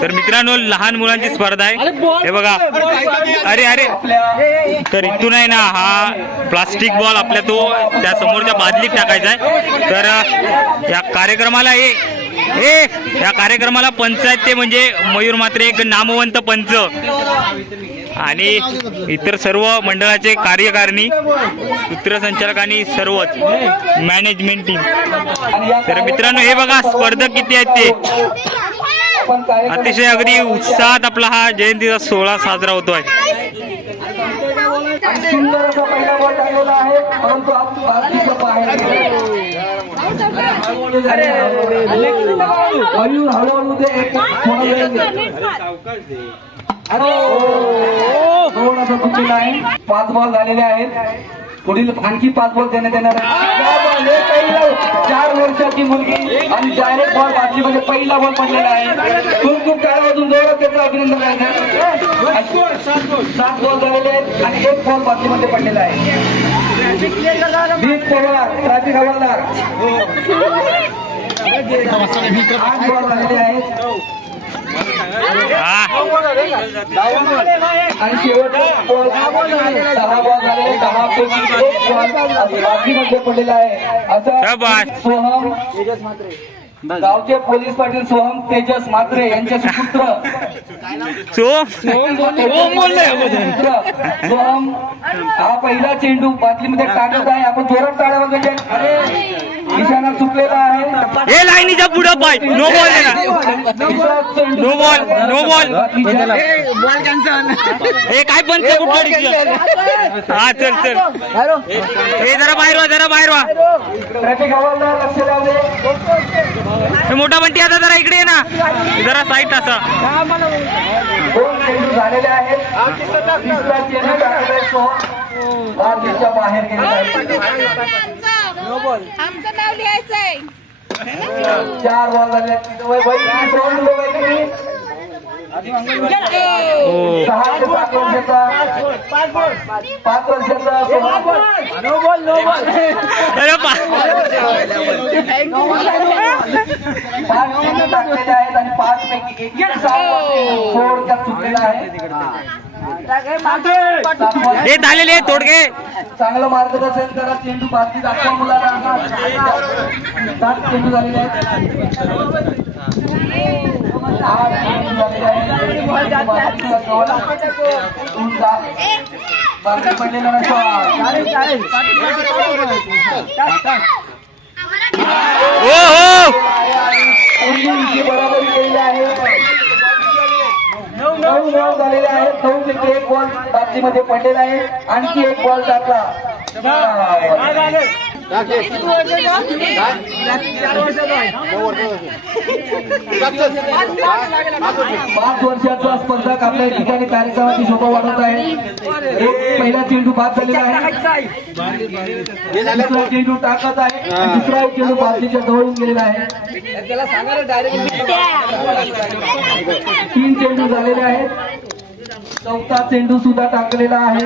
तर मित्रांनो लहान मुलांची स्पर्धा आहे हे बघा। अरे अरे तर इथून आहे ना हा प्लास्टिक बॉल आपल्या तो त्या समोरच्या बादलीत टाकायचा आहे। तर या कार्यक्रमाला या कार्यक्रमाला पंच आहेत ते म्हणजे मयूर म्हात्रे एक नामवंत पंच आणि इतर सर्व मंडळाचे कार्यकारिणी सूत्रसंचालक आणि सर्वच मॅनेजमेंट टीम। तर मित्रांनो हे बघा स्पर्धक किती आहेत ते अतिशय अगदी उत्साहात आपला हा जयंतीचा सोहळा साजरा होतोय। पाच बॉल झालेले आहेत, पुढील आणखी 5 बॉल देण्यात येणार आहे। 4 वर्षाची मुलगी आणि डायरेक्ट बॉल बादलीमध्ये पहिला बॉल पडलेला आहे। खूप टाळ्या वाजून जोरात त्याचं अभिनंदन करायचं। 7 बॉल झालेले आहेत आणि 1 बॉल बादलीमध्ये पडलेला आहे। दीप पवार ट्रॅफिक हवालदार 8 बॉल झालेले आहेत आणि शेवटचा बॉल 10 बॉल झालेले 10 पैकी 1 बॉल पडलेला आहे। असं सोहम गावचे पोलीस पाटील सोहम तेजस म्हात्रे यांचे सुपुत्र सोहम हा पहिला चेंडू बादलीमध्ये टाकत आहे। आपण जोरात टाळ्या वाजवायच्या। निशाणा चुकलेला आहे। हे लाईनीच्या पुढे पाय no ball no ball no ball हे काय पण हा चल चल हे जरा बाहेर वा ट्रॅफिक हवालदार लक्ष द्यावे। मोठा बंटी आता जरा इकडे ना जरा साईड असा 2 चेंडू झालेले आहेत। तिसरा चेंडू टाकलेला सोहम बादलीच्या बाहेर गेलेला आहे। आमचं नाव लिहायचंय। 4 बॉल झाले आहेत। 6 ते 7 वर्षाचा 5 वर्षाचा सोहम अरे 5 चेंडू टाकलेले आहेत आणि 5 पैकी 1 सोड त्यात चुकलेला आहे। हे झालेले तोडगे चांगलं मार्गदर्शन करा। चेंडू बादली दाखवा मुलांना। 7 चेंडू झालेले आहेत। पडलेला बरोबरी केलेली आहे। 9 बॉल झालेले आहेत। 9 पैकी 1 बॉल बादलीमध्ये पडलेला आहे। आणखी 1 बॉल टाकला 5 वर्षाचा स्पर्धक आपल्या ठिकाणी कार्यक्रमाची शोभा वाढवत आहे। पहिला चेंडू बाद झालेला आहे। दुसरा चेंडू टाकत आहे। दुसरा चेंडू बादलीच्या जवळून गेलेला आहे। 3 चेंडू झालेले आहेत। 4था चेंडू सुद्धा टाकलेला आहे।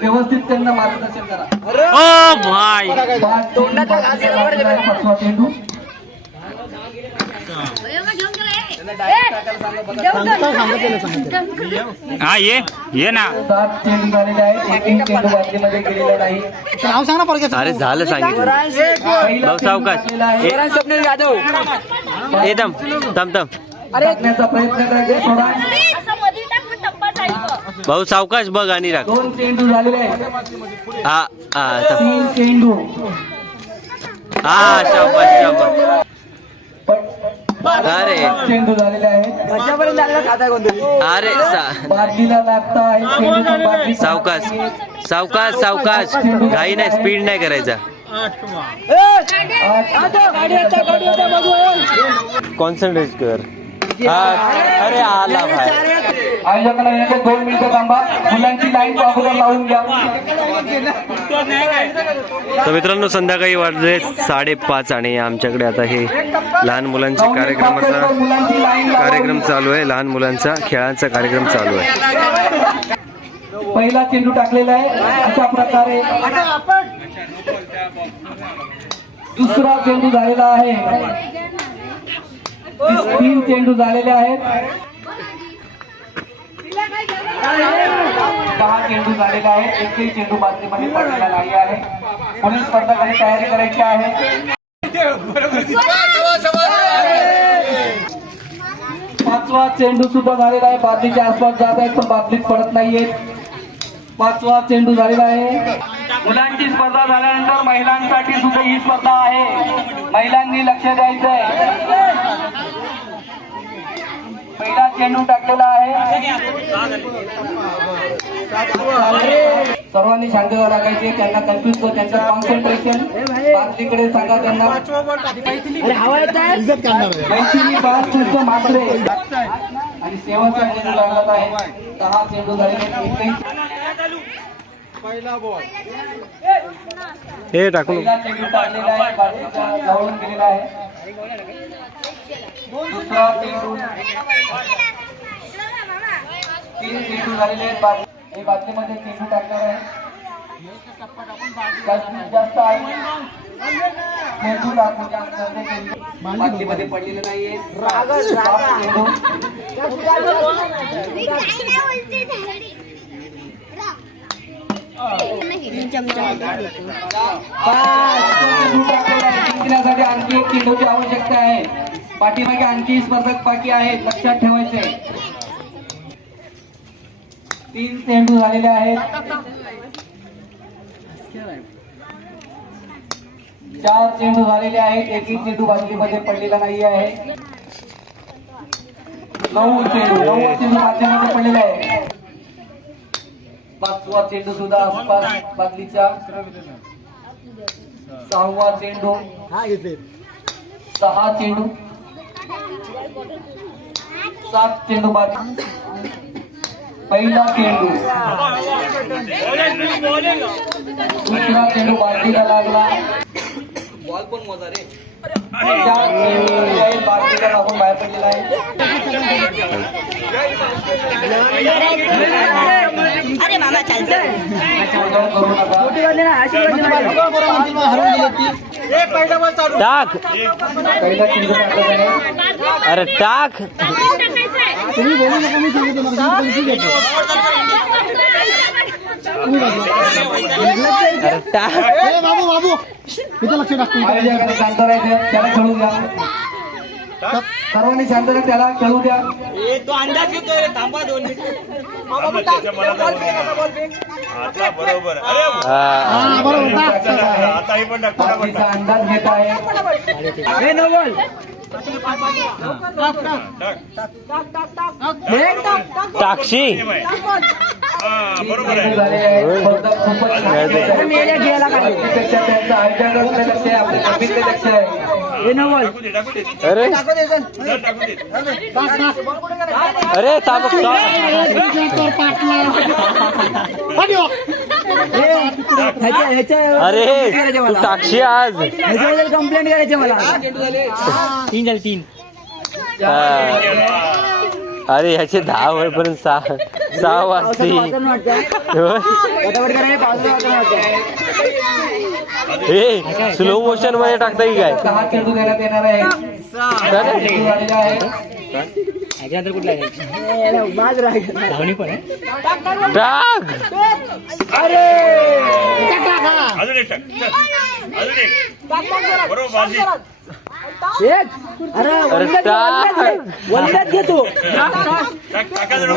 व्यवस्थित त्यांना मार्गदर्शन करा। ओ भाई 5वा चेंडू हा ये ना 7 चेंडू झालेले आहेत। 1 चेंडू बादलीमध्ये गेलेला नाही। अरे झालं सांगितलं सावकाश एकदम थम टाकण्याचा प्रयत्न करायचा थोडा। भाऊ सावकाश बघ आणि राख। 2 चेंडू झालेले आहेत। 3 चेंडू शाबाश अरे चेंडू झालेले आहेत। अरे बादलीला लागता आहे। सावकाश घाई नाही स्पीड नाही करायचा। कॉन्सन्ट्रेट कर। अरे आला भाई आयोजकांना येते 2 मिनिटं थांबा। मुलांची लाईन अगोदर लावून घ्या। तर मित्रांनो संध्याकाळी वाजले 5:30 आणि आमच्याकडे आता हे लहान मुलांच्या कार्यक्रम चालू आहे। लहान मुलांचा खेळांचा कार्यक्रम चालू आहे। पहिला चेंडू टाकलेला आहे। अशा प्रकारे दुसरा चेंडू झालेला आहे. 3 चेंडू झालेले आहेत. 10 चेंडू झालेले आहेत. एकही चेंडू बादलीमध्ये पडलेला नाही आहे. पुढील स्पर्धकांनी तयारी करायची आहे. 5वा चेंडू सुद्धा झालेला आहे. बादलीच्या आसपास जात आहेत पण बादलीत पडत नाहीये. 5वा चेंडू झालेला आहे. मुलांची स्पर्धा झाल्यानंतर महिलांसाठी सुद्धा ही स्पर्धा आहे. महिलांनी लक्ष द्यायचंय. पहिला चेंडू टाकलेला आहे. सर्वांनी शांतता राखायची. त्यांना कन्फ्युज कर. त्यांचं कॉन्सन्ट्रेशन बादलीकडे सांगा. त्यांना मैथिली बाल कृष्ण मात्रे आणि शेवटचा चेंडू लागला आहे. 10 चेंडू झालेले. हे टाकून पहिला चेंडू टाकलेला आहे. बादलीच्या जवळून गेलेला आहे. दुसरा चेंडू. 3 चेंडू झालेले आहेत. हे बादलीमध्ये चेंडू टाकणार आहे. जास्तीत जास्त आहे चेंडू टाकू. बादलीमध्ये पडलेलं नाहीये. 5 चेंडू. जिंकण्यासाठी आणखी एक चेंडूची आवश्यकता आहे. पाठीमागे आणखी स्पर्धक बाकी आहेत. लक्षात ठेवायचे. 3 चेंडू झालेले आहेत. 4 चेंडू झालेले आहेत. एकही चेंडू बादलीमध्ये पडलेला नाही आहे. 9 चेंडू बादलीमध्ये पडलेले आहे. 5वा चेंडू सुद्धा आसपास बादलीच्या. 6वा चेंडू. 6 चेंडू. 7 चेंडू बादली. पहिला चेंडू. दुसरा चेंडू बादलीला लागला. बॉल पण मोजा रे. 4 चेंडू बादलीला लागून बाहेर पडलेला आहे. अरे मामा चालतं. करू नका. टाक. पहिला चेंडू टाकला आहे. अरे टाक. अरे टाक. आयोजकांनी शांत राहायचं. त्याला खेळू द्या. सर्वांनी शांत राहा. त्याला खेळू द्या. तो अंदाज घेतोय रे. थांबा 2 मिनिट. आता बरोबर. अरे आता ही पण टाक. बादलीचा अंदाज घेत आहे. टाकशी. बरोबर आहे. झाले आहेत. स्पर्धक खूपच छान खेळत आहेत. बादलीपेक्षा त्यांचं आयोजकांकडे लक्ष आहे. आपल्या जमीनकडे लक्ष आहे. टाकू दे, टाकू दे. अरे टाकू दे. अरे ताबक अरे तू टाकशी आज. कंप्लेंट करायचे मला. 3 झाले 3. अरे ह्याचे 10 होईपर्यंत 6 वाजते. हे स्लो मोशन मध्ये टाकता की काय. 6 चेंडू देण्यात येणार आहे. 6 चेंडू झालेले आहे. टाक. अजून एक टाक. चल. अजून एक. बरोबर बाजी. अरे टाक. घेतो. टाकायचं नको.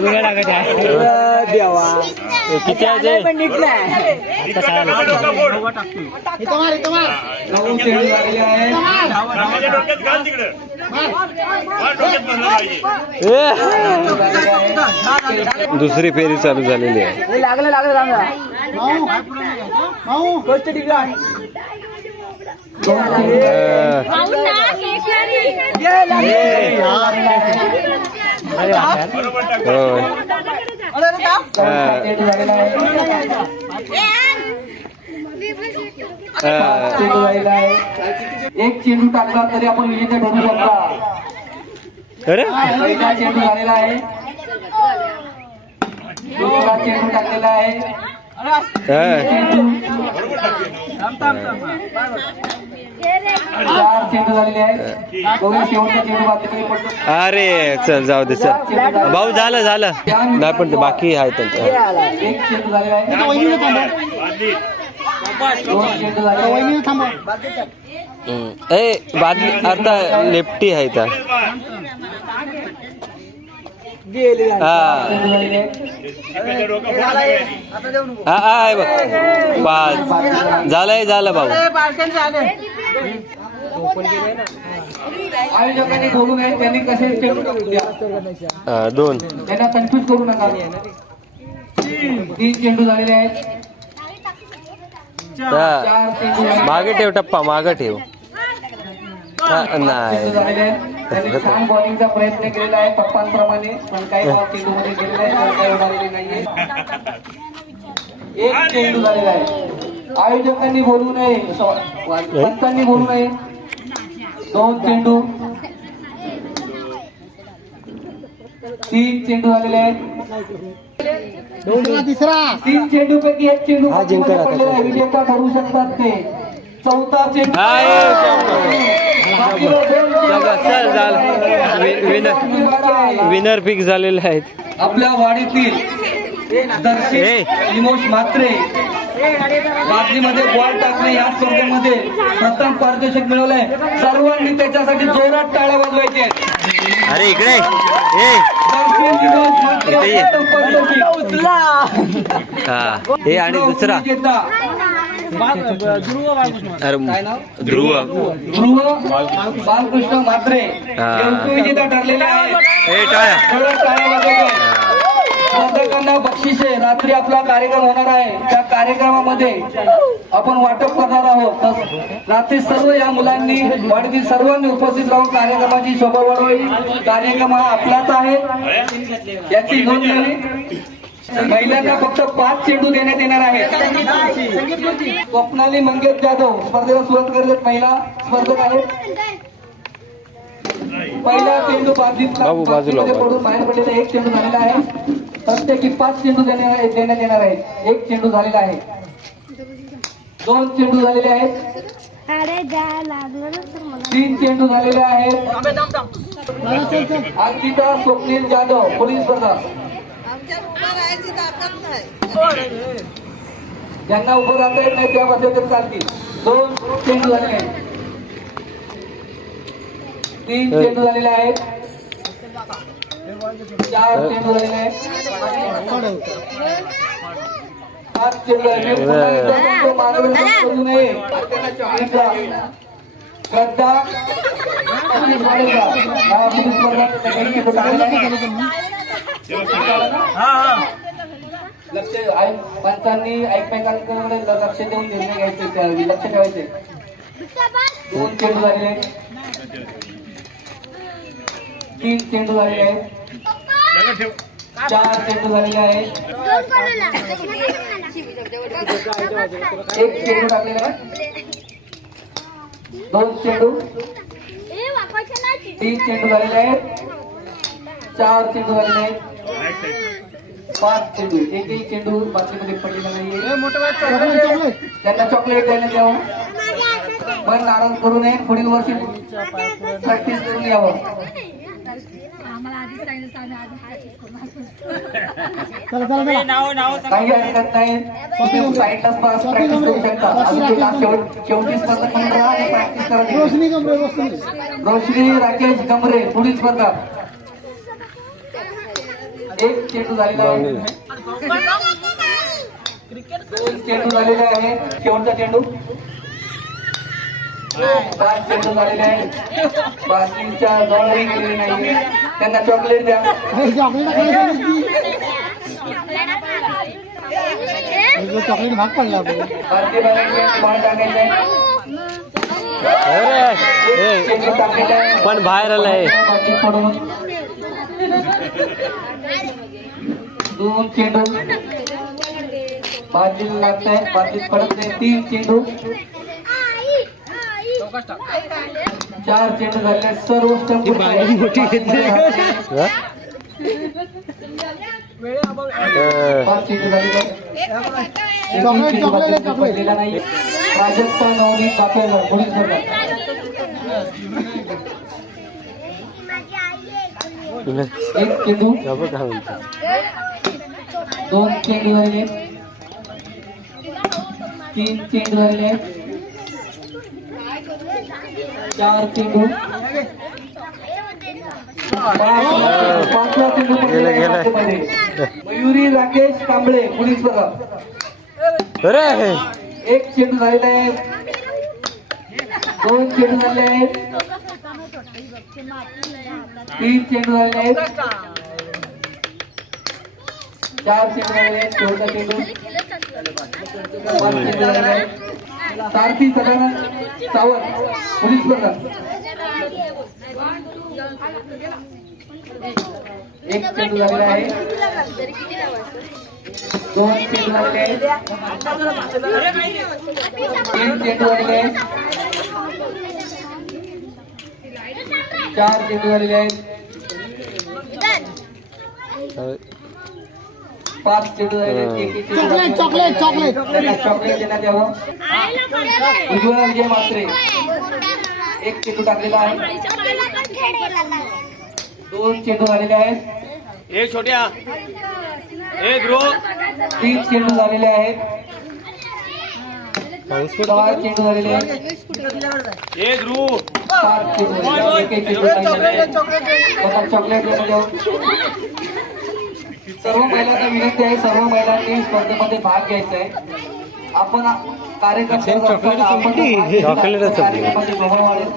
किती आहे. टाकायच्या डोक्यात घाल तिकडं. डोक्यात बसलं पाहिजे. दुसरी फेरी चालू झालेली आहे. बरोबर टाक. एक चेंडू टाकला तरी आपण विजेते ठरू शकता. अरे पहिला चेंडू झालेला आहे. दुसरा चेंडू टाकलेला आहे. 4 चेंडू झालेले आहेत. दोन्ही शेवटचा चेंडू बादलीमध्ये पडतो. अरे चल जाऊ दे चल भाऊ झालं नाही पण ते बाकी आहे त्यांचं. 1 चेंडू झालेला आहे. बादली 2 चेंडू झालेले आहेत. ए बादली आता लेफ्टी आहे त्या हा चेंडू झालेले आहेत. एकमेकाचं डोकं फोडून ठेवायचं. आहे बघ पाच झालं भाऊ. आयोजकांनी बोलू नये, त्यांनी कसे चेंडू टाकू द्या. 2 त्यांना कन्फ्युज करू नका. 3 चेंडू झालेले आहेत. 4 चेंडू झालेले आहेत. मागे ठेव टप्पा मागे ठेव. चेंडू नाही झालेले आहेत. त्यांनी छान बॉलिंगचा प्रयत्न केलेला आहे पप्पांप्रमाणे, पण काही बॉल चेंडूमध्ये गेलेला आहे, तर काही उडालेले नाहीये. 1 चेंडू झालेला आहे. आयोजकांनी बोलू नये, पंचांनी बोलू नये. 2 चेंडू. 3 चेंडू झालेले आहेत. 3 चेंडू पैकी 1 चेंडू बादलीमध्ये पडलेला आहे. विजेता ठरू शकतात ते. 4था चेंडू. चल विनर फिक्स झालेले आहेत. आपल्या वाडीतील दर्शित विमोश म्हात्रे बादलीमध्ये बॉल टाकणे या स्पर्धेमध्ये प्रथम पारितोषिक मिळवलंय. सर्वांनी त्याच्यासाठी जोरात टाळ्या वाजवायचे. अरे इकडे दर्शित विमोश म्हात्रे प्रथम पारितोषिक. हा हे आणि दुसरा विजेता अरे ध्रुव बालकृष्ण म्हात्रे विजेता ठरलेले आहे. टाळ्या वाजवायच्या. स्पर्धकांना बक्षिसे. रात्री आपला कार्यक्रम होणार आहे, त्या कार्यक्रमामध्ये आपण वाटप करणार आहोत. रात्री सर्व या मुलांनी वाडीतील सर्वांनी उपस्थित राहून कार्यक्रमाची शोभा वाढवावी. कार्यक्रम हा आपलाच आहे याची नोंद घ्यावी. महिलांना फक्त 5 चेंडू देण्यात येणार आहे. स्वप्नाली मंगेश जाधव स्पर्धेला सुरुवात करत महिला स्पर्धक आहेत. पहिला चेंडू बादलीमध्ये पडून बाहेर पडलेला 1 चेंडू झालेला आहे. प्रत्येकी 5 चेंडू देण्यात येणार आहेत. 1 चेंडू झालेला आहे. 2 चेंडू झालेले आहेत. 3 चेंडू झालेले आहेत. अंकिता स्वप्नील जाधव पोलीस स्पर्धा. ज्यांना उभं राहता येत नाही त्या बसले तर चालतील. 2 चेंडू झालेले आहेत. 3 चेंडू झालेले आहेत. 4 चेंडू झालेले आहेत. 5 चेंडू झालेले. करू नये. श्रद्धा लक्ष पंचांनी एकमेकांकडे लक्ष देऊन निर्णय घ्यायचे, लक्ष ठेवायचे. 2 चेंडू झालेले आहेत. 3 चेंडू झालेले आहेत. 4 चेंडू झालेले आहेत. 1 चेंडू टाकलेला आहे. 2 चेंडू. 3 चेंडू झालेले आहेत. 4 चेंडू झालेले आहेत. 5 चेंडू. एकही चेंडू बादलीमध्ये पडलेला नाहीये. त्यांना चॉकलेट देण्यात यावं. मन नाराज करू नये. पुढील वर्षी प्रॅक्टिस करून यावं. काही हरकत नाही. तुम्ही साईडलाच प्रॅक्टिस करू शकता. अजून शेवटी स्पर्धा म्हणून राहा आणि प्रॅक्टिस करा. रोशनी राकेश गमरे पुढील स्पर्धा. 1 चेंडू झालेला आहे. 2 चेंडू झालेले आहे. शेवटचा चेंडू. 5 चेंडू झालेले आहे. बादलीच्या जवळही गेलेली नाहीये. त्यांना चॉकलेट द्या. चॉकलेट भाग पडला भारतीय बँकेचे बॉल टाकायचे. चेंडू टाकायचा आहे. पण बाहेर आलाय. 2 चेंडू. बादलीला लागत आहे. बादलीत पडत नाही. 3 चेंडू. 4 चेंडू झाले. सर्व स्टंप पाच चेंडू झालेले आहेत. चॉकलेट पडलेला नाही. प्राजक्ता नवनीत कापेकर पोलीस बघा. एक चेंडू, दोन चेंडू झालेले, तीन चेंडू झालेले, चार चेंडू, पाचवा चेंडू मयुरी राकेश कांबळे पोलीस बघा. अरे एक चेंडू झालेला आहे, दोन चेंडू झालेले आहेत, तीन चेंडू झालेले आहेत, चार चेंडू झालेले आहेत, चौथा चेंडू, पाच चेंडू झालेले आहेत. सारथी सदानंद सावंत पोलीस बघा. एक चेंडू झालेला आहे, दोन चेंडू झालेले आहेत, तीन चेंडू झालेले आहेत, चार चेंडू झालेले आहेत, पाच चेंडू झालेले आहेत. चॉकलेट देण्यात यावं. उज्ज्वला विजय मात्रे एक चेंडू टाकलेला आहे, दोन चेंडू झालेले आहेत, ए छोट्या ए ध्रुव तीन चेंडू झालेले आहेत, चार चेंडू झालेले आहेत, ए ध्रुव पाच चेंडू झालेले आहेत. एक चेंडू झालेले आहेत. आता चॉकलेट देण्यात यावं. सर्व महिलांना विनंती आहे, सर्व महिलांनी स्पर्धेमध्ये भाग घ्यायचा आहे. आपण कार्यक्रमामध्ये भ्रमण वाढेल.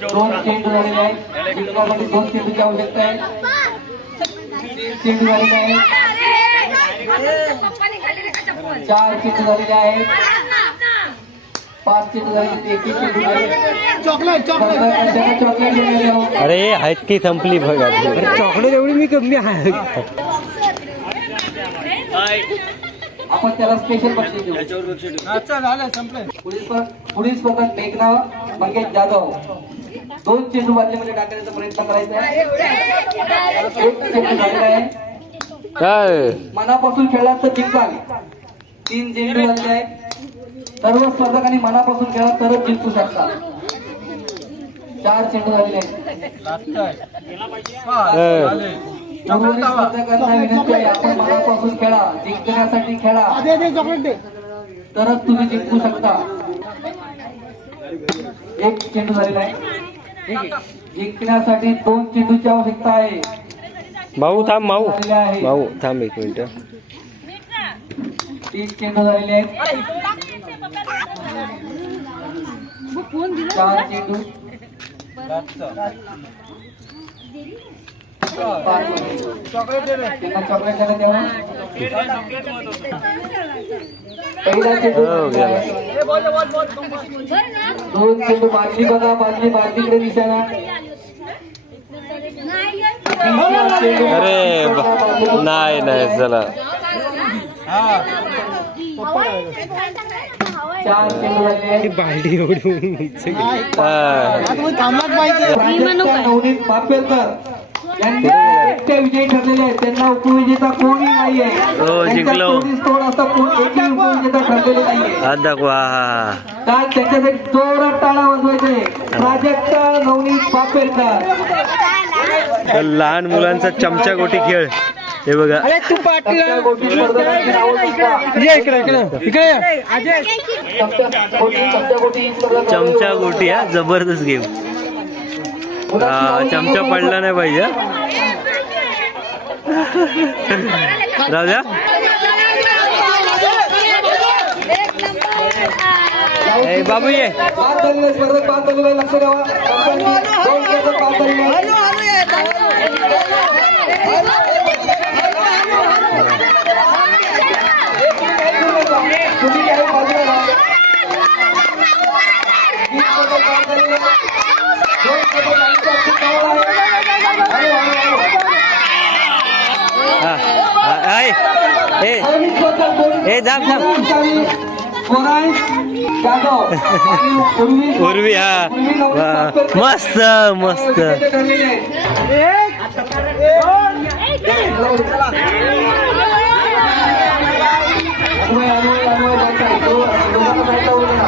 दोन चेंडू झालेले आहेत, जिंकण्यासाठी दोन चेंडूची आवश्यकता आहे. तीन चेंडू झालेले आहेत, चार चेंडू झालेले आहेत, पाच चेंडू झाले, एक चेंडू झाले. चॉकलेट देण्यात यावं. अरे आहेत की संपली बघ आपली. चॉकलेट एवढी मी कमी आहे. आपण त्याला स्पेशल बक्षीस देऊ. पोलीस पथक मेघना मंगेश जाधव दोन चेंडू बादलीमध्ये टाकण्याचा प्रयत्न करायचा आहे. एक चेंडू झालेला आहे, काय मनापासून खेळला तर जिंकाल. तीन चेंडू झालेले आहेत. सर्व स्पर्धकांनी मनापासून खेळा तरच जिंकू शकता. चार चेंडू झालेले आहेत. उर्वरित स्पर्धकांना विनंती आहे, आपण मनापासून खेळा, जिंकण्यासाठी खेळा तरच तुम्ही जिंकू शकता. एक चेंडू झालेला आहे. जिंकण्यासाठी दोन चेंडूची आवश्यकता आहे. भाऊ थांब भाऊ थांब एक मिनिट. तीन चेंडू झालेले आहेत. चार चेंडू, चॉकलेट देण्यात यावं. पहिला चेंडू दोन चेंडू बादली बघा, बादलीकडे निशाणा. अरे नाही चला. चार चेंडू झालेले बालडी एवढी नवनीत पापेकर यांनी एकटे विजयी ठरलेले आहेत. त्यांना उपविजेता कोणी नाहीये. जिंकलो. तोड असा एकही उपविजेता ठरलेले नाहीये. हात दाखवा. काल त्याच्यासाठी जोरात टाळा वाजवायचे. प्राजक्ता नवनीत पापेकर लहान मुलांचा चमचा गोटी खेळ हे बघा. चमचा गोटी हा जबरदस्त गेम. चमचा पडला नाही पाहिजे. राहू द्या. बाबू ये लक्ष द्यावा. ए जाम जाधव आणि उर्वी हा वा. मस्त मस्त ठरलेले आहेत. अन्वय जायचा. दोघांना जायचा होता.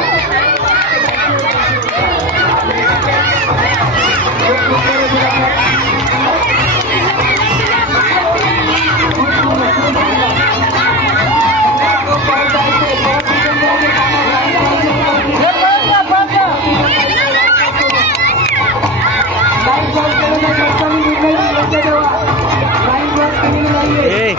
ए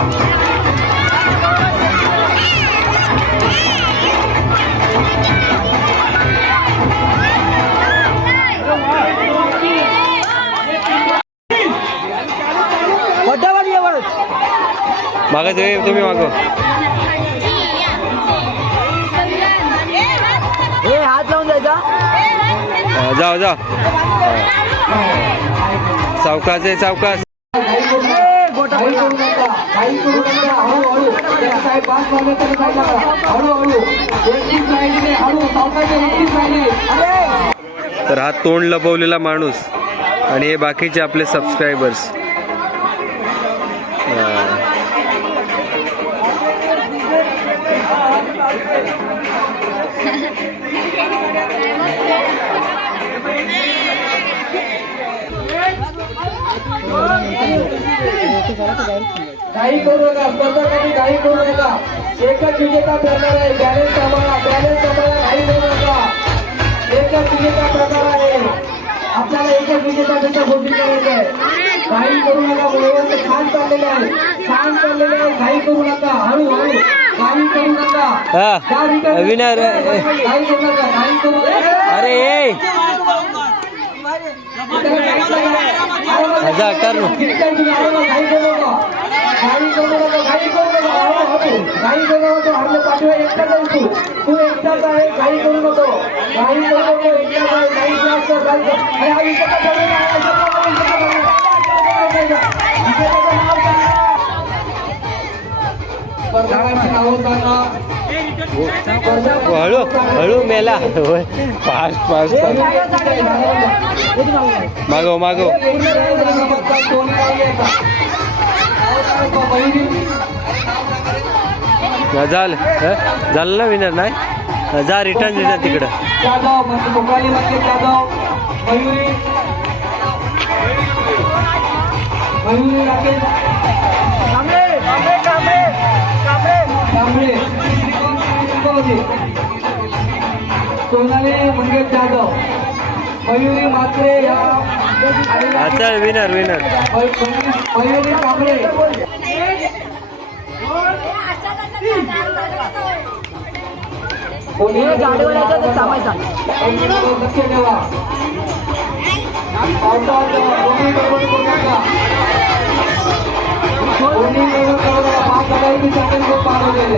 मागा तुम्ही मागो हात लावून जायचा जाओ जाओ सावकाश आहे सावकाश काही करू नका. हळूहळू साहेब पाच वाजता जायला हळूहळू एकटीच राहिली नाही. हळू सावकाश एकटीच राहिली. तर हा तोंड लपवलेला माणूस आणि हे बाकीचे आपले सबस्क्रायबर्स काही करू नका. स्पर्धकांनी काही करू नका. एकच विजेता प्रकार आहे. बॅलन्स सांभाळा. काही करू नका. एकच विजेता प्रकार आहे. आपल्याला एकच विजेत्यापेक्षा घोषित करायचं आहे. काही करू नका. व्यवस्थित छान चाललेले आहे. काही करू नका. हळूहळू काही करू नका. विनर काही करू नका. अरे हजार कर लो काही करू नको. हरले पाठवा एकटा जाईल. तू एकटाच आहे. काही करू नको. एकटाच आहे. काही क्लास कर. हळू हळू मेला फास्ट फास्ट मागव मागव झालं झालं ना विनर नाही जा रिटर्न तिकडं जाधव कोकराली मध्ये जाधव मयुरी राकेश कांबळे सोनाली मंगेश जाधव मयुरी मात्रे या अच्छा विनर विनर मयुरी कांबळे कोणी गाडीवाल्याचा तर थांबायचा लक्ष ठेवा पावसाळ्यात कोणी गडबड करू नका कोणी गडबड करू नका 5 सेकंड पार होते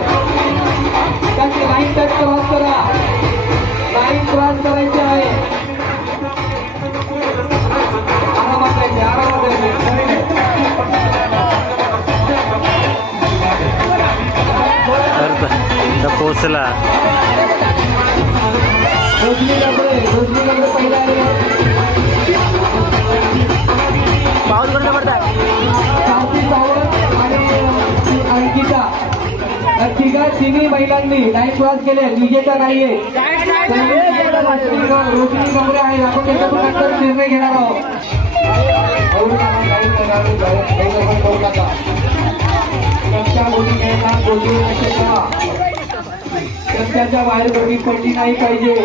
टच लाईन टच क्रॉस करा लाईन क्रॉस करायची आहे आरामात पोचला रोजनी पहिला पाऊस बंद पडताय अंकिता तिन्ही महिलांनी लाईन क्रॉस केले विजेता नाहीये रोशनी कमरे आहे आपण त्याच्यातून नंतर निर्णय घेणार आहोत रस्त्याच्या बाहेर गर्दी पडली नाही पाहिजे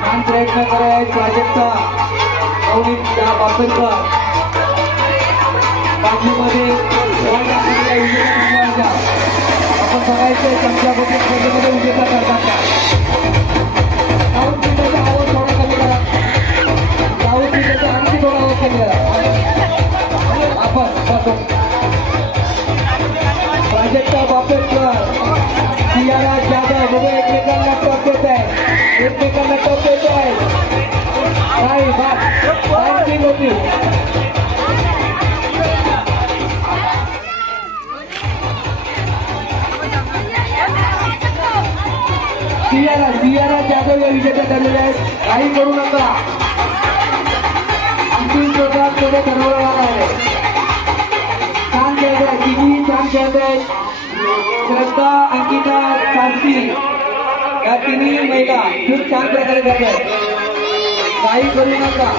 छान प्रयत्न करायचा प्राजक्ता बापरकर बाजूमध्ये आपण बघायचं चमच्यापती स्पर्धेमध्ये विजेता करतात साऊथ इंडियाचा आवाज थोडा कमी करा साऊथ इंडियाचा आणखी थोडा आवाज कमी करा आपण प्राजक्ता बापरकर सियारा जाधव बघा एकमेकांना टप देत आहे नाही बात होती सियारा जाधव या विजेत्या ठरलेल्या आहेत. काही करू नका, अंतिम शोधात पुढे ठरवलं जाणार आहे. छान खेळत आहे, तिघी छान खेळत आहे. श्रद्धा, अंकिता, शांती या तिन्ही महिला खूप छान प्रकारे खेळत आहेत. काही करू नका.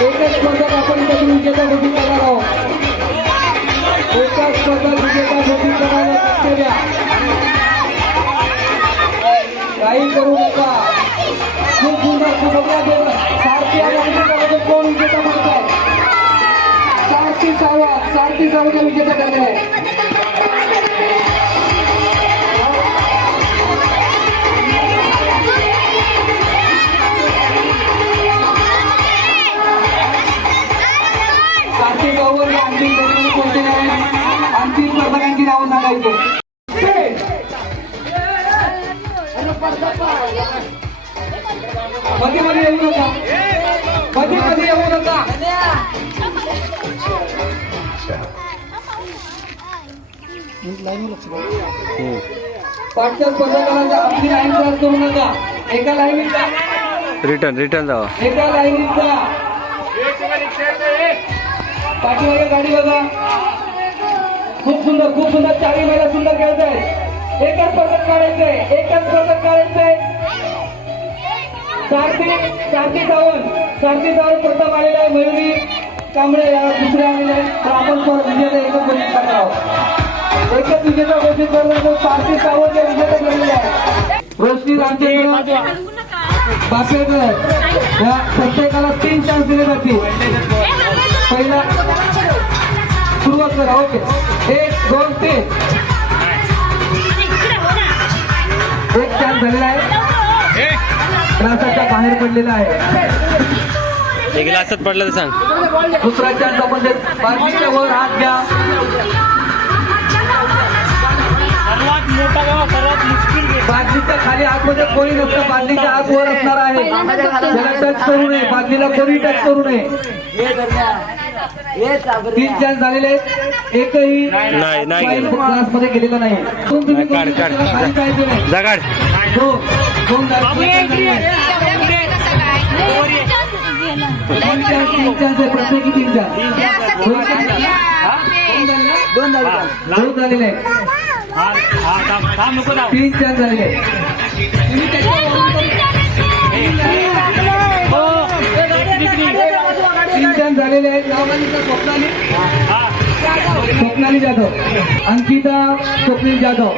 एकच स्पर्धक आपण त्यातून विजेता घोषित करणार आहोत. एकच स्पर्धक विजेता घोषित करायला लक्ष द्या. काही करू नका. खूप सुंदर खूप सारखी आणि कोण विजेता म्हणत आहे. सारखी सावध विजेता ठरलेला आहे. सारखी सावध हे अंतिम फेरीमध्ये पोहोचलेले आहेत. अंतिम स्पर्धकांची नावं सांगायची. मध्ये येऊ नका, मध्ये येऊ नका. पाठच्या स्पर्धकांना आपली लाईन क्रॉस करू नका. एका लाईनीचा रिटर्न जावा. एका लाईनीचा पाठीमागे गाडी बघा. खूप सुंदर चारी महिला सुंदर खेळत आहेत. एकच स्पर्धक काढायचंय. सारथी सावंत प्रथम आलेला आहे. मयुरी कांबळे या दुसऱ्या आलेल्या आहेत. तर आपण विजेता एकच घोषित करणार आहोत. एकच विजेता घोषित करणार. सारथी सावंत या विजेता ठरलेले आहे. रोशनी रामचंद्र बापेकर या प्रत्येकाला 3 चान्स दिले जातील. पहिला सुरुवात करा. ओके, 1 2 3. एक चान्स झालेला आहे. ग्लासाच्या बाहेर पडलेला आहे. एक ग्लासात पडलं तर सांग. दुसरा चान्स आपण बादलीच्या वर हात घ्या. बादलीच्या खाली आतमध्ये कोणी नसतं. बादलीच्या आत वर असणार आहे. त्याला टच करू नये. बादलीला कोणी टच करू नये. 3 चान्स झालेले आहेत. एकही नाही क्लास मध्ये गेलेला नाही. तुम्ही काढ. खाली जायचं नाही. जागाड. दोन चान्स आहे. प्रत्येकी 3 चान्स. दोन झालेले आहेत. 3 चान्स झालेले आहेत. 3 चान्स झालेले आहेत. स्वप्नाली जाधव, अंकिता स्वप्नील जाधव,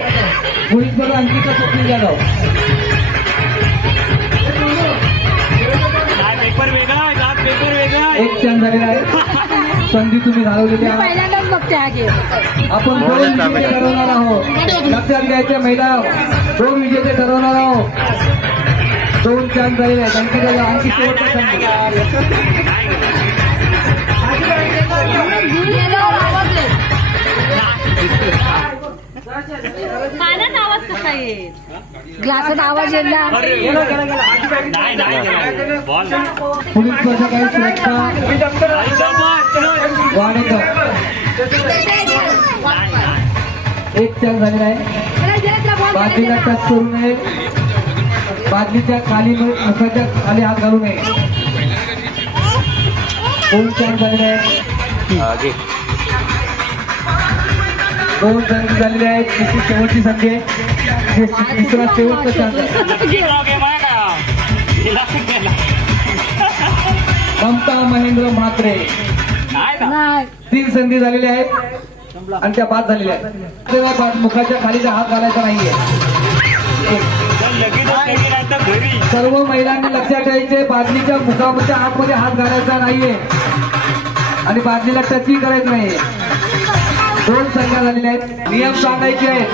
पुढील अंकिता स्वप्नील जाधव. एक चान्स झालेला आहे. संधी तुम्ही घालवलेली आहे. पहिल्यांदाच बघते हा गेम. आपण 2 विजेते ठरवणार आहोत. लक्षात घ्यायच्या महिला 2 विजेते ठरवणार आहोत. 2 चान्स झालेले आहेत. आणखी शेवटची संधी. पाण्यात आवाज कसा येईल. ग्लासात आवाज येईल ना. पुढील स्पर्धक आहे श्रद्धा वाडेकर. 1 चान्स झालेला आहे. बादलीला टच करू नये. बादलीच्या खाली मुखाच्या खाली हात घालू नये. 2 चान्स झालेले आहेत. 2 चान्स झालेले आहेत. तिसरी शेवटची संधी आहे. तिसरा शेवटचा चान्स आहे. ममता महेंद्र म्हात्रे. 3 संधी झालेल्या आहेत आणि त्या 5 झालेल्या आहेत. तेव्हा मुखाच्या खाली हात घालायचा नाहीये. सर्व महिलांनी लक्षात ठेवायचे. बादलीच्या मुखाच्या आतमध्ये हात घालायचा नाहीये आणि बादलीला टचही करायचं नाहीये. 2 संख्या झालेल्या आहेत. नियम सांगायचे आहेत.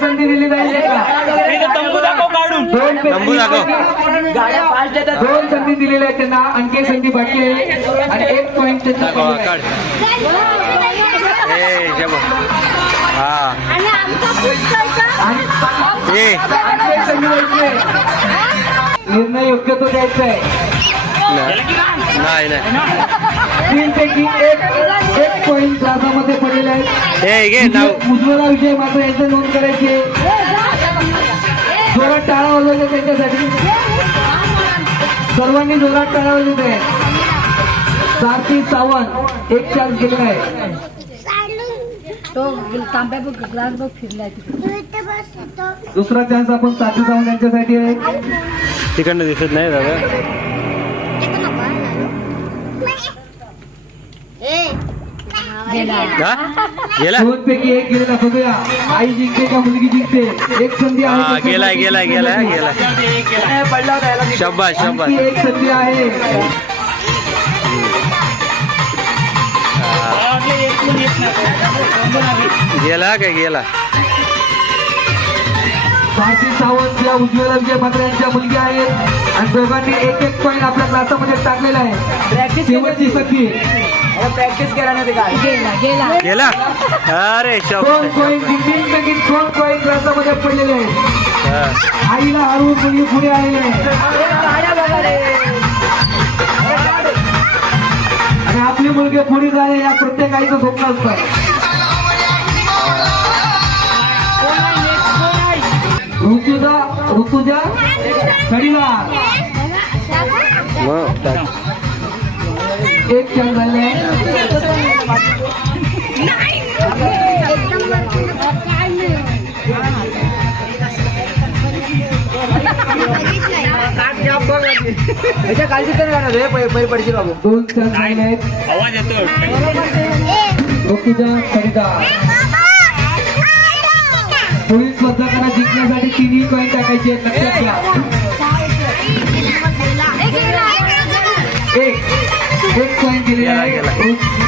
संधी दिली जाईल. तंबू दाखव. 2 संधी दिलेल्या आहेत त्यांना. आणखी संधी बाकी आहे आणि 1 पॉईंट दाखवा काढ. हा आणि आमचा ए एक संधी द्यायची आहे. निर्णय योग्य तो द्यायचा आहे. नाही नाही 3 पैकी एक पॉईंट क्लासामध्ये पडलेले आहेत. हे घे नाव उज्ज्वला विजय मात्र यांचं नोंद करायचे. जोरात टाळा वाजवायचा त्यांच्यासाठी. सर्वांनी जोरात टाळा वाजवते. सारथी सावंत एक चान्स गेलेला आहे. तो तांब्या बघ ग्लास बघ फिरलाय तिकडे. दुसरा चान्स आपण सारथी सावंत यांच्यासाठी आहे. तिकडनं दिसत नाही दादा. गेला. हा? गेला 2 पैकी 1 गेलेला. बघूया आई जिंकते का मुलगी जिंकते. एक संधी हा आहे. गेला गेला गेला गेला शाबाश शाबाश. आणखी एक संधी आहे. गेला काय गेला. सारथी सावंत या उज्ज्वला विजय मात्र यांच्या मुलगी आहेत आणि दोघांनी एक पॉईंट आपल्या क्लासामध्ये टाकलेला आहे. शेवटची संधी. प्रॅक्टिस केला नाही गेला गेला. गेला अरे 2 शाबाश. पॉईंट 2 पॉईंट क्लासामध्ये पडलेले आहेत. हा. आईला हरवून मुलगी पुढे आलेली आहे आणि आपली मुलगी पुढे जाणे या प्रत्येक आईचं स्वप्न असतं. ऋतुजा खडीला मग टाक. एक चान्स झाले. दोन चान्स झाले आहेत. आवाज येतो. ऋतुजा खडीला पुढील स्पर्धकांना जिंकण्यासाठी 3 पॉईंट टाकायचे आहेत. लक्षात घ्या. एक पॉईंट गेलेला आहे.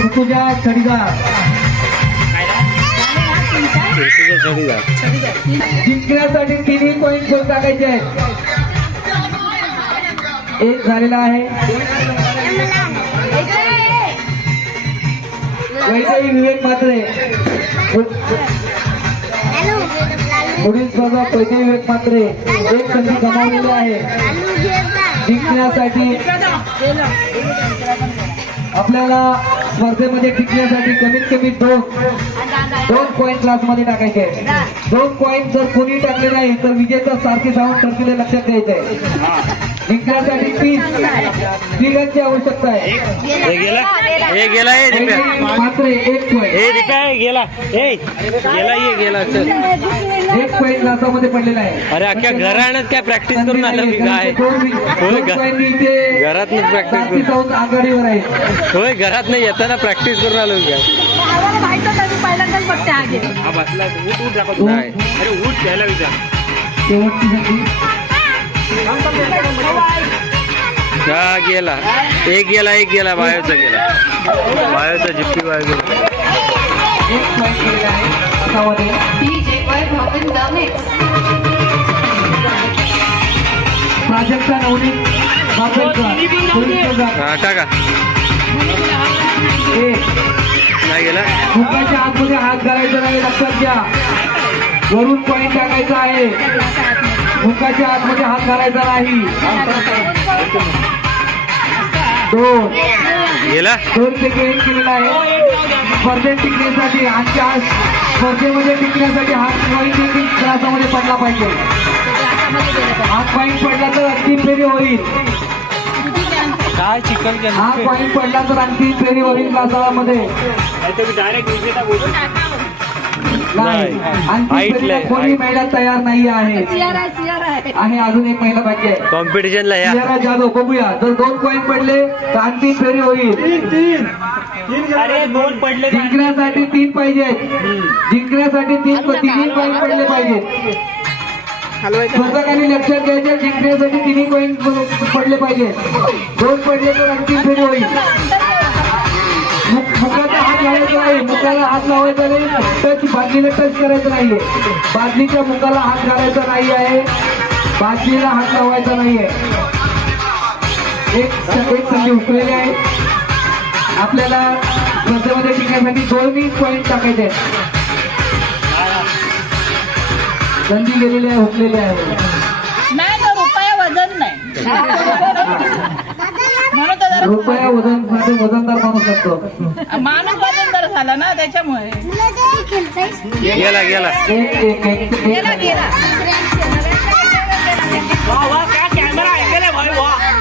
ऋतुजा खडीदार जिंकण्यासाठी 3 पॉईंट गोल टाकायचे आहेत. एक झालेला आहे. वैदेही विवेक मात्रे पुढील स्पर्धा वैदेही विवेक मात्रे एक संधी गमावलेली आहे. जिंकण्यासाठी आपल्याला स्पर्धेमध्ये टिकण्यासाठी कमीत कमी 2 पॉईंट क्लासमध्ये टाकायचे. 2 पॉईंट जर कोणी टाकले नाही तर विजेता सारखी जाऊन ठरलेले लक्षात द्यायचे आहे. जिंकण्यासाठी 3 आवश्यकता आहे. हे गेला हे दिप्या. मात्र 1 पॉईंट. हे दिप्या गेला. हे गेला ये गेला चल. 1 पॉईंट क्लासामध्ये पडलेला आहे. अरे अख्ख्या घरानच काय प्रॅक्टिस करून आलं मी काय. घरात प्रॅक्टिस सारखी जाऊन आघाडीवर आहे. होय घरात नाही येताना प्रॅक्टिस करून आलो मी काय. आम्हाला माहित होतं मी पहिल्यांदाच बघते हा गेम. हा बसला उठ दाखवतो. नाही. अरे उठ घ्यायला विचार. शेवटची संधी. हा गेला. एक गेला बाहेरचा गेला. बाहेरचा जिप्पी बाहेर गेला. 1 पॉईंट गेलेला आहे. हातामध्ये प्राजक्ता नवनीत हा टाका. नाही गेला. मुखाच्या आतमध्ये हात घालायचा नाही. लक्षात घ्या. वरून पॉईंट टाकायचा आहे. मुखाच्या आतमध्ये हात घालायचा नाही. 2 गेला. 2 पैकी 1 केलेला आहे. स्पर्धेत टिकण्यासाठी आजच्या स्पर्धेमध्ये टिकण्यासाठी हात पॉईंट क्लासामध्ये पडला पाहिजे. हात पॉईंट पडला तर अंतिम फेरी होईल. काय चिकन हा पॉईंट पडला तर अंतिम फेरी होईल क्लासामध्ये. डायरेक्ट विजेता बोलतो. नाही अंतिम फेरीला कोणी महिला तयार नाही आहे. सियारा आहे. आणि अजून एक महिला बाकी आहे. कॉम्पिटिशनला या. सियारा जाधव. बघूया जर 2 पॉईंट पडले तर अंतिम फेरी होईल. अरे 2 पडले. जिंकण्यासाठी 3 पाहिजेत. जिंकण्यासाठी 3 पॉईंट पडले पाहिजेत. स्पर्धकांनी लक्षात घ्यायचे. जिंकण्यासाठी 3 पॉईंट पडले पाहिजे. 2 पडले तर अंतिम फेरी होईल. मुखाचा हात लावायचा नाही. मुखाला हात लावायचा नाही. टच बादलीला टच करायचं नाहीये. बादलीच्या मुखाला हात घालायचा नाही आहे. बादलीला हात लावायचा नाहीये. एक संधी हुकलेली आहे. आपल्याला स्पर्धेमध्ये टिकण्यासाठी 2 पॉईंट टाकायचे. संधी गेलेली आहे, हुकलेली आहे. नाही ना रुपया वजन नाही म्हणून तर जरा रुपया वजनदार माणूस लागतो. माणूस वजनदार झाला ना त्याच्यामुळे गेला गेला गेला गेला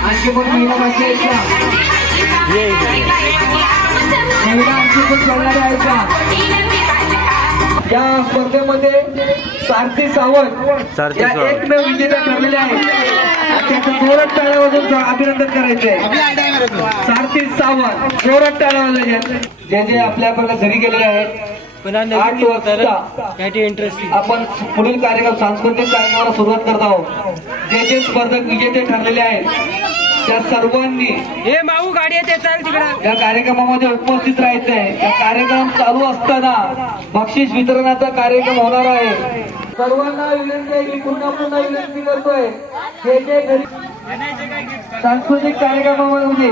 आणखी पण महिला बाकी आहेत का? महिला आणखी पण खेळणारे आहेत का? या स्पर्धेमध्ये सारथी सावंत सारथी या सावंत. एकमेव विजेत्या ठरलेल्या आहेत. त्यांचं जोरात टाळ्या वाजवून अभिनंदन करायचंय. सारथी सावंत जोरात टाळ्या वाजवायच्या. जे जे आपल्याकडे घरी गेलेले आहेत 8 वाजता आपण पुढील कार्यक्रम सांस्कृतिक कार्यक्रमाला सुरुवात करत आहोत. जे जे स्पर्धक विजेते ठरलेले आहेत त्या सर्वांनी या कार्यक्रमामध्ये उपस्थित राहायचं आहे. या कार्यक्रम चालू असताना बक्षीस वितरणाचा कार्यक्रम होणार आहे. सर्वांना विनंती आहे की पुन्हा पुन्हा विनंती करतोय जे जे घरी सांस्कृतिक कार्यक्रमामध्ये